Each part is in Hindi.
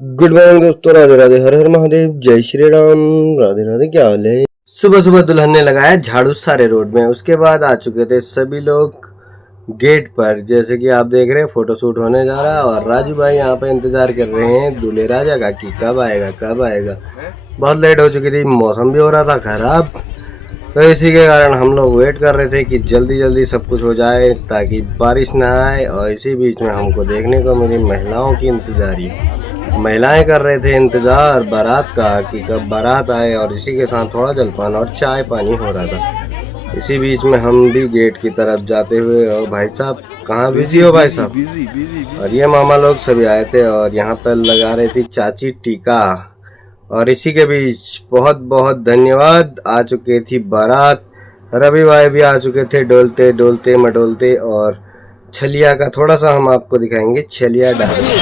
गुड मॉर्निंग दोस्तों, राधे राधे, हर हर महादेव, जय श्री राम। राधे राधे, क्या हाल है। सुबह सुबह दुल्हन ने लगाया झाड़ू सारे रोड में। उसके बाद आ चुके थे सभी लोग गेट पर। जैसे कि आप देख रहे हैं फोटो शूट होने जा रहा है और राजू भाई यहाँ पे इंतजार कर रहे हैं दूल्हे राजा का कि कब आएगा कब आएगा। बहुत लेट हो चुकी थी, मौसम भी हो रहा था खराब, तो इसी के कारण हम लोग वेट कर रहे थे कि जल्दी जल्दी सब कुछ हो जाए ताकि बारिश ना आए। और इसी बीच में हमको देखने को मिली महिलाओं की इंतजारी। महिलाएं कर रहे थे इंतजार बारात का कि कब बारात आए, और इसी के साथ थोड़ा जलपान और चाय पानी हो रहा था। इसी बीच में हम भी गेट की तरफ जाते हुए, और भाई साहब कहाँ बिजी हो भाई साहब। और ये मामा लोग सभी आए थे और यहाँ पर लगा रही थी चाची टीका। और इसी के बीच बहुत बहुत धन्यवाद, आ चुकी थी बारात। रवि भाई भी आ चुके थे डोलते डोलते मडोलते। और छलिया का थोड़ा सा हम आपको दिखाएंगे, छलिया डांस।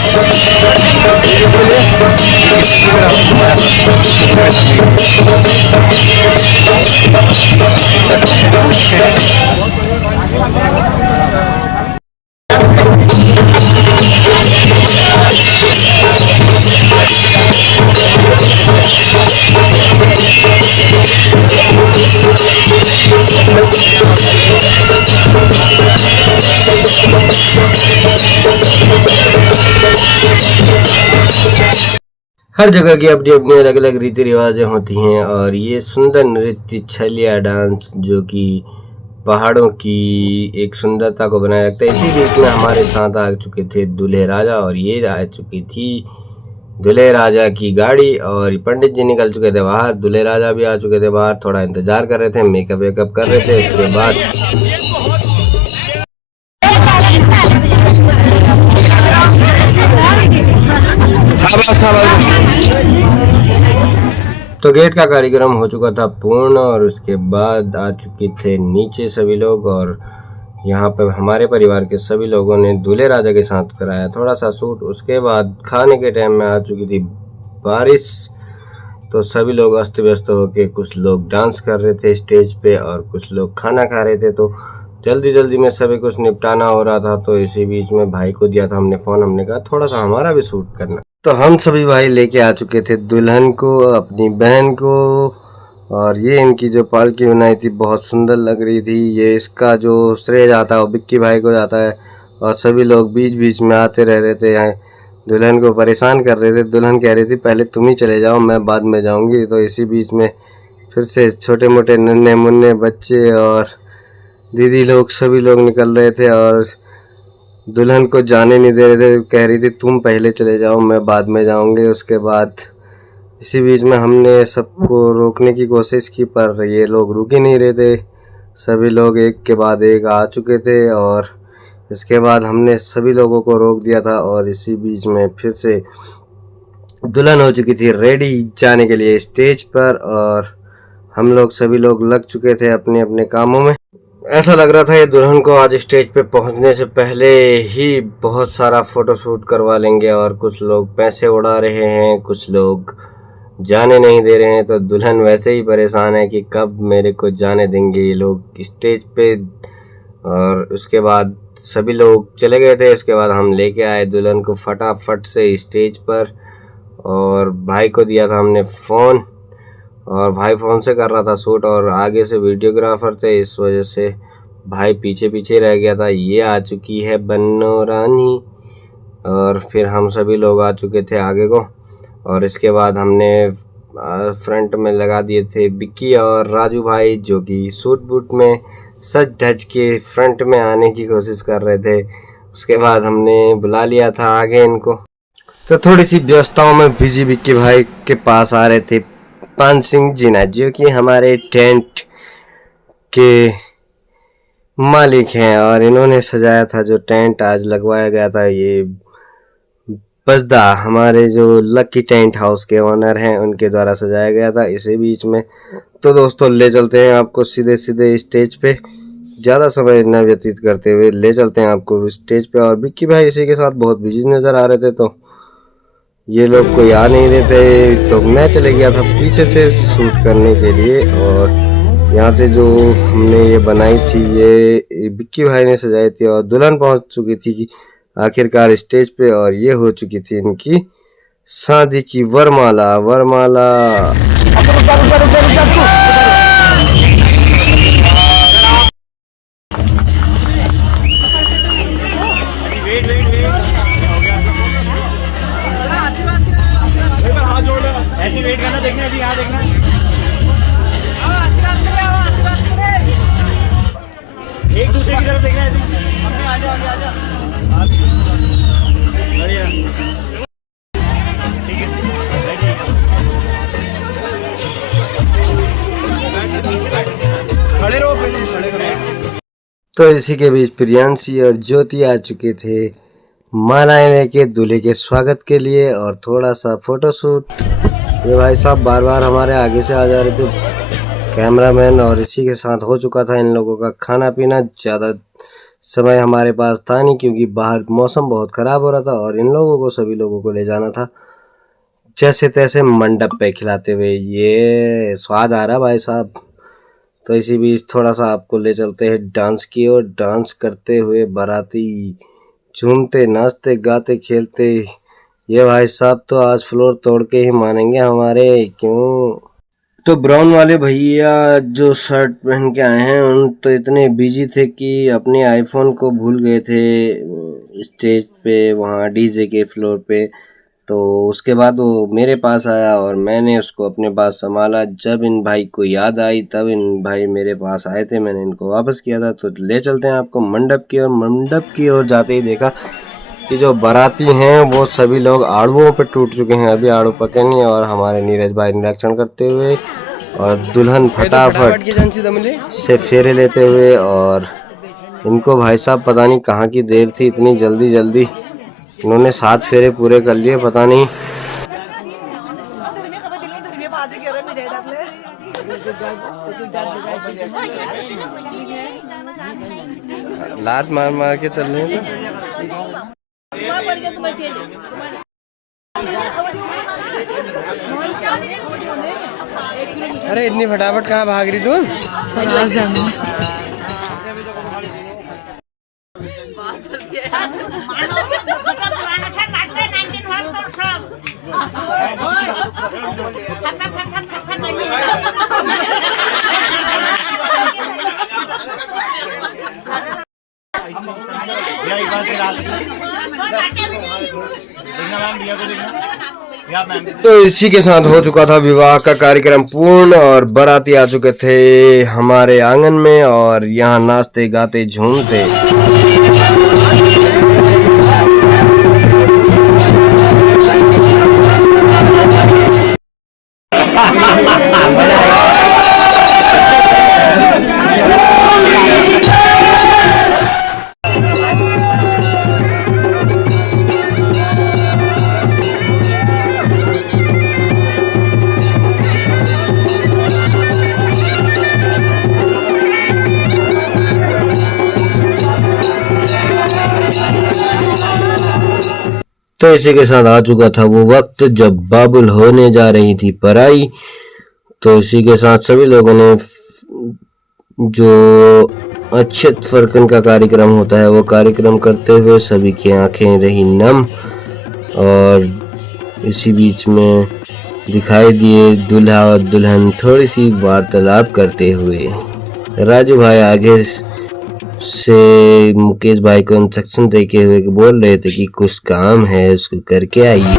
हर जगह की अपनी अपनी अलग अलग रीति रिवाजें होती हैं। और ये सुंदर नृत्य छलिया डांस जो कि पहाड़ों की एक सुंदरता को बनाए रखता है। इसी बीच में हमारे साथ आ चुके थे दूल्हे राजा, और ये आ चुकी थी दूल्हे राजा की गाड़ी। और पंडित जी निकल चुके थे बाहर, दूल्हे राजा भी आ चुके थे बाहर, थोड़ा इंतजार कर रहे थे, मेकअप वेकअप कर रहे थे। उसके बाद तो गेट का कार्यक्रम हो चुका था पूर्ण। और उसके बाद आ चुके थे नीचे सभी लोग, और यहाँ पर हमारे परिवार के सभी लोगों ने दूल्हे राजा के साथ कराया थोड़ा सा शूट। उसके बाद खाने के टाइम में आ चुकी थी बारिश, तो सभी लोग अस्त व्यस्त होके, कुछ लोग डांस कर रहे थे स्टेज पे और कुछ लोग खाना खा रहे थे। तो जल्दी जल्दी में सभी कुछ निपटाना हो रहा था। तो इसी बीच में भाई को दिया था हमने फ़ोन, हमने कहा थोड़ा सा हमारा भी शूट करना। तो हम सभी भाई लेके आ चुके थे दुल्हन को, अपनी बहन को। और ये इनकी जो पालकी बनाई थी बहुत सुंदर लग रही थी। ये इसका जो श्रेय जाता है वो बिक्की भाई को जाता है। और सभी लोग बीच बीच में आते रह रहे थे, दुल्हन को परेशान कर रहे थे। दुल्हन कह रही थी पहले तुम ही चले जाओ, मैं बाद में जाऊंगी। तो इसी बीच में फिर से छोटे मोटे नन्हे मुन्ने बच्चे और दीदी लोग सभी लोग निकल रहे थे और दुल्हन को जाने नहीं दे रहे थे। कह रही थी तुम पहले चले जाओ, मैं बाद में जाऊंगी। उसके बाद इसी बीच में हमने सबको रोकने की कोशिश की, पर ये लोग रुक ही नहीं रहे थे। सभी लोग एक के बाद एक आ चुके थे और इसके बाद हमने सभी लोगों को रोक दिया था। और इसी बीच में फिर से दुल्हन हो चुकी थी रेडी जाने के लिए स्टेज पर, और हम लोग सभी लोग लग चुके थे अपने अपने कामों में। ऐसा लग रहा था ये दुल्हन को आज स्टेज पे पहुंचने से पहले ही बहुत सारा फोटो शूट करवा लेंगे। और कुछ लोग पैसे उड़ा रहे हैं, कुछ लोग जाने नहीं दे रहे हैं। तो दुल्हन वैसे ही परेशान है कि कब मेरे को जाने देंगे ये लोग स्टेज पे। और उसके बाद सभी लोग चले गए थे। उसके बाद हम लेके आए दुल्हन को फटाफट से स्टेज पर, और भाई को दिया था हमने फ़ोन, और भाई फ़ोन से कर रहा था शूट। और आगे से वीडियोग्राफर थे, इस वजह से भाई पीछे पीछे रह गया था। ये आ चुकी है बन्नो रानी, और फिर हम सभी लोग आ चुके थे आगे को। और इसके बाद हमने फ्रंट में लगा दिए थे बिक्की और राजू भाई, जो कि सूट बूट में सज धज के फ्रंट में आने की कोशिश कर रहे थे। उसके बाद हमने बुला लिया था आगे इनको। तो थोड़ी सी व्यवस्थाओं में बिजी बिक्की भाई के पास आ रहे थे पान सिंह जीना, जो कि हमारे टेंट के मालिक हैं। और इन्होंने सजाया था जो टेंट आज लगवाया गया था। ये बजदा हमारे जो लकी टेंट हाउस के ओनर हैं उनके द्वारा सजाया गया था। इसी बीच में तो दोस्तों ले चलते हैं आपको सीधे सीधे स्टेज पे, ज़्यादा समय न व्यतीत करते हुए ले चलते हैं आपको स्टेज पे। और बिक्की भाई इसी के साथ बहुत बिजी नज़र आ रहे थे, तो ये लोग कोई आ नहीं रहे थे। तो मैं चले गया था पीछे से शूट करने के लिए। और यहाँ से जो हमने ये बनाई थी ये बिक्की भाई ने सजाई थी। और दुल्हन पहुँच चुकी थी आखिरकार स्टेज पे, और ये हो चुकी थी इनकी शादी की वरमाला वरमाला। ऐसे वेट करना, देखना अभी यहाँ देखना। एक दूसरे की तरफ देखना है। आजा आजा आजा। बढ़िया। ठीक है। खड़े रहो, खड़े रहो। तो इसी के बीच प्रियांशी और ज्योति आ चुके थे मालाएं लेके दूल्हे के स्वागत के लिए और थोड़ा सा फोटोशूट। ये भाई साहब बार बार हमारे आगे से आ जा रहे थे कैमरामैन, और इसी के साथ हो चुका था इन लोगों का खाना पीना। ज़्यादा समय हमारे पास था नहीं क्योंकि बाहर मौसम बहुत ख़राब हो रहा था और इन लोगों को सभी लोगों को ले जाना था जैसे तैसे मंडप पे खिलाते हुए। ये स्वाद आ रहा भाई साहब। तो इसी बीच थोड़ा सा आपको ले चलते हैं डांस की ओर। डांस करते हुए बाराती झूमते नाचते गाते खेलते ये भाई साहब तो आज फ्लोर तोड़ के ही मानेंगे हमारे। क्यों? तो ब्राउन वाले भैया जो शर्ट पहन के आए हैं उन तो इतने बिजी थे कि अपने आईफोन को भूल गए थे स्टेज पे, वहाँ डीजे के फ्लोर पे। तो उसके बाद वो मेरे पास आया और मैंने उसको अपने पास संभाला। जब इन भाई को याद आई तब इन भाई मेरे पास आए थे, मैंने इनको वापस किया था। तो ले चलते हैं आपको मंडप की ओर। मंडप की ओर जाते ही देखा कि जो बाराती हैं वो सभी लोग आड़ुओं पे टूट चुके हैं। अभी आड़ू पके नहीं और हमारे नीरज भाई निरीक्षण करते हुए और दुल्हन फटाफट से फेरे लेते हुए। और इनको भाई साहब पता नहीं कहाँ की देर थी, इतनी जल्दी जल्दी इन्होंने 7 फेरे पूरे कर लिए। पता नहीं लात मार मार के चल रहे हैं। अरे इतनी फटाफट कहाँ भाग रही तू? तो इसी के साथ हो चुका था विवाह का कार्यक्रम पूर्ण और बाराती आ चुके थे हमारे आंगन में और यहाँ नाचते गाते झूमते। तो इसी के साथ आ चुका था वो वक्त जब बाबुल होने जा रही थी पराई। तो इसी के साथ सभी लोगों ने जो अक्षत फरकन का कार्यक्रम होता है वो कार्यक्रम करते हुए सभी की आंखें रही नम। और इसी बीच में दिखाई दिए दूल्हा और दुल्हन थोड़ी सी वार्तालाप करते हुए। राजू भाई आगे से मुकेश भाई को इंस्ट्रक्शन देते हुए बोल रहे थे कि कुछ काम है उसको करके आइए।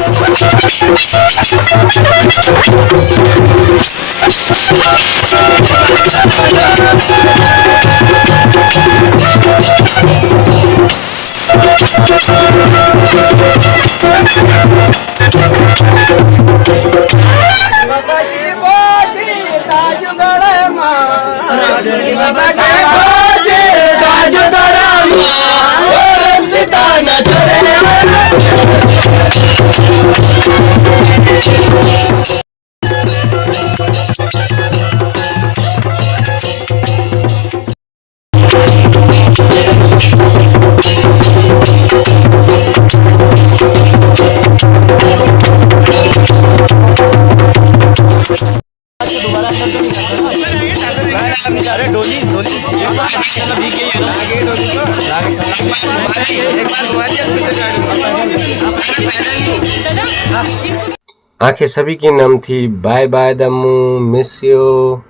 अरे डोली डोली एक बार आंखें सभी की नम थी। बाय बाय दम्मू, मिस यू।